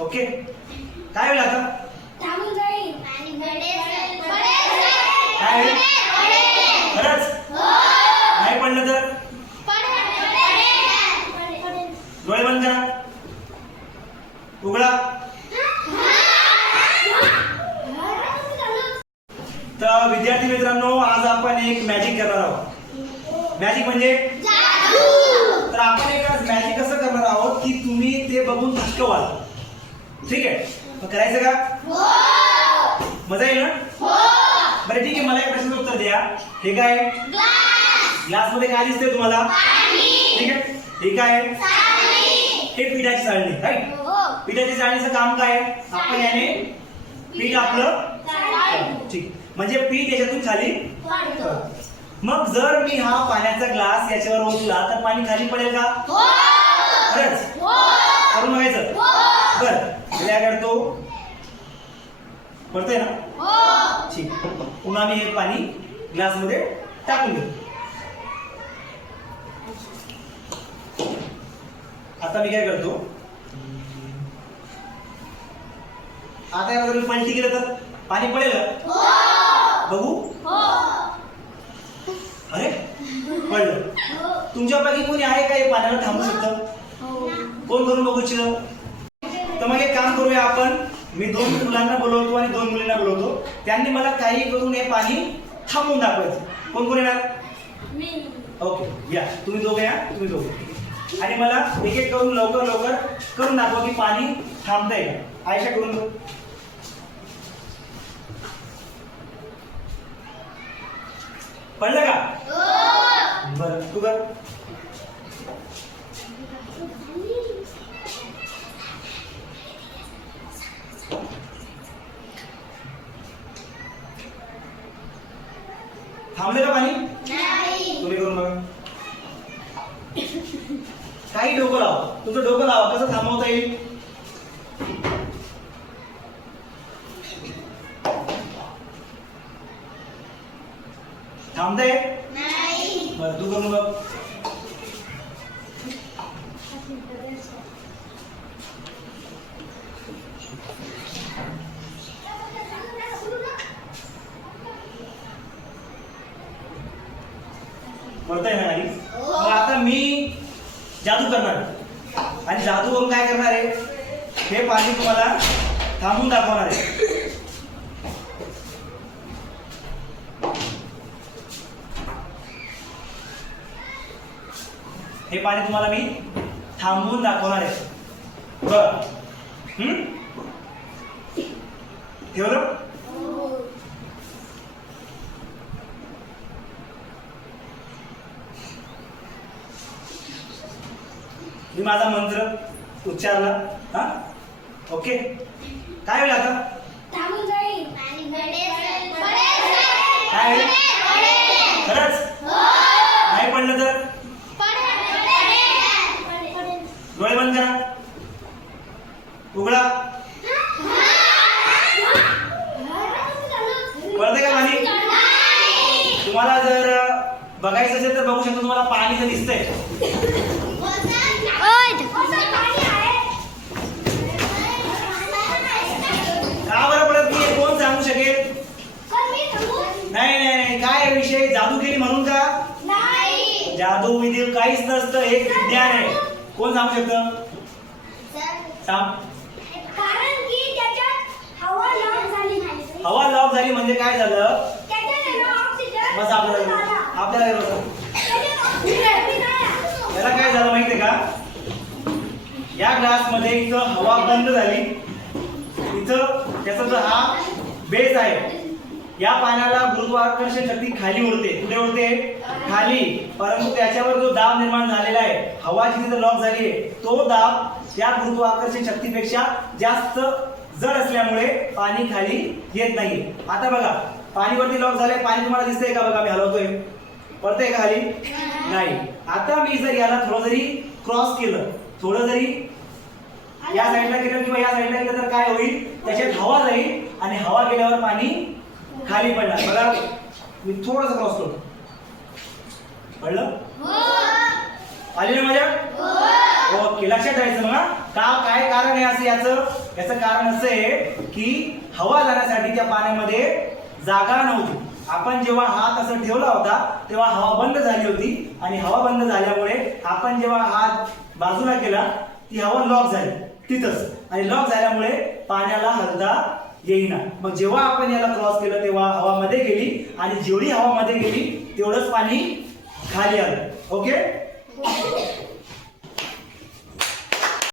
Okay. काय होईल आता? काय? होईल खरंच? नाही पडलं तर? डोळे बंद करा. उघडा. तर विद्यार्थी मित्रांनो आज आपण एक मॅजिक करणार आहोत. मॅजिक म्हणजे? तर आपण एक आज मॅजिक कसं करणार आहोत की तुम्ही ते बघून थक्कवाल ठीक आहे? मग करायचं का? मजा येईल ना? बरं ठीक आहे मला एक प्रश्नाचं उत्तर द्या. हे काय? ग्लास! मध्ये काय दिसतंय तुम्हाला? ठीक आहे? हे काय? हे पिठाची चाळणी राईट पिठाची चाळणीचं काम काय? आहे आपण याने पीठ आपलं ठीक. म्हणजे पीठ याच्यातून खाली मग जर मी हा पाण्याचा ग्लास याच्यावर ओतला तर पाणी खाली पडेल का? खरंच? करून बघायचं? बर मी काय करतो? पडतंय ना? ठीक. पुन्हा मी हे पाणी ग्लासमध्ये टाकून देतो. आता मी काय करतो? आता याला जर मी पलटी केलं तर? पाणी पडेल का? बघू. अरे पडलं. तुमच्यापैकी कोणी आहे का हे पाण्याला थांबू शकतं? कोण करून बघू इच्छितं मग एक काम करूया आपण. मी दोन मुलांना बोलवतो आणि दोन मुलींना बोलवतो. त्यांनी मला काही करून हे पाणी थांबवून दाखवायचं. कोण कोण येणार? ओके या. तुम्ही दोघे या तुम्ही दोघे. आणि मला एक एक करून लवकर लवकर करून दाखवा की पाणी थांबतंय का. आयशा करून दो. पडलं का? बरं तू कर. थांबले का पाणी? तुम्ही करून बघा. काही डोकं लावा. तुमचं डोकं लावा. कसं थांबवता येईल? थांबते बरं तू करून बघ. बोलताय ना नाही मग आता मी जादू करणार आहे. आणि जादू करून काय करणार आहे? हे पाणी तुम्हाला थांबून दाखवणार आहे. हे पाणी तुम्हाला मी थांबवून दाखवणार आहे. बर. हम्म ठेवलं? मी माझा मंत्र उच्चारला. हा? ओके काय होईल आता? काय होईल? खरंच? नाही पडलं तर? डोळे बंद करा. उघडा. कळते का पाणी तुम्हाला जर बघायचं असेल तर बघू शकतो तुम्हाला पाणी जर दिसतंय का बरं पडत नाही कोण सांगू शकेल नाही नाही नाही काय आहे विषय जादू केली म्हणून का? जादू विधी काहीच नसतं हे विज्ञान आहे. कोण सांगू शकतं? सांग. हवा लॉक झाली म्हणजे काय झालं? बस आपल्याला. आपल्याला हे बघा. याला काय झालं माहितीये का? या ग्लासमध्ये इथं हवा बंद झाली. इथं त्याचा जो हा बेस आहे या पाण्याला गुरुत्वाकर्षण शक्ती खाली उडते. कुठे उडते? खाली. परंतु त्याच्यावर जो दाब निर्माण झालेला आहे हवा जिथे लॉक झाली आहे तो दाब त्या गुरुत्वाकर्षण शक्तीपेक्षा जास्त जड असल्यामुळे पाणी खाली येत नाही. आता बघा पाणीवरती लॉक झालंय पाणी तुम्हाला दिसतंय का बघा? मी हलवतोय. पडतंय का खाली? नाही. आता मी जर याला थोडं जरी क्रॉस केलं थोडं जरी या साईडला गेलं किंवा या साईडला गेलं तर काय होईल? त्याच्यात हवा जाईल आणि हवा गेल्यावर पाणी खाली पडणार बघा मी थोडस क्रॉस करतो पडलं? आली ना माझ्या? ओके लक्षात ठेवायचं हा? का काय कारण आहे असं याचं? याचं कारण असं आहे की हवा जाण्यासाठी त्या पाण्यामध्ये जागा नव्हती. आपण जेव्हा हात असं ठेवला होता तेव्हा हवा बंद झाली होती. आणि हवा बंद झाल्यामुळे आपण जेव्हा हात बाजूला केला ती हवा लॉक झाली. तिथंच. आणि लॉक झाल्यामुळे पाण्याला हलता येईना. मग जेव्हा आपण याला क्रॉस केलं तेव्हा हवामध्ये गेली आणि जेवढी हवामध्ये गेली तेवढंच पाणी खाली आलं. ओके हो.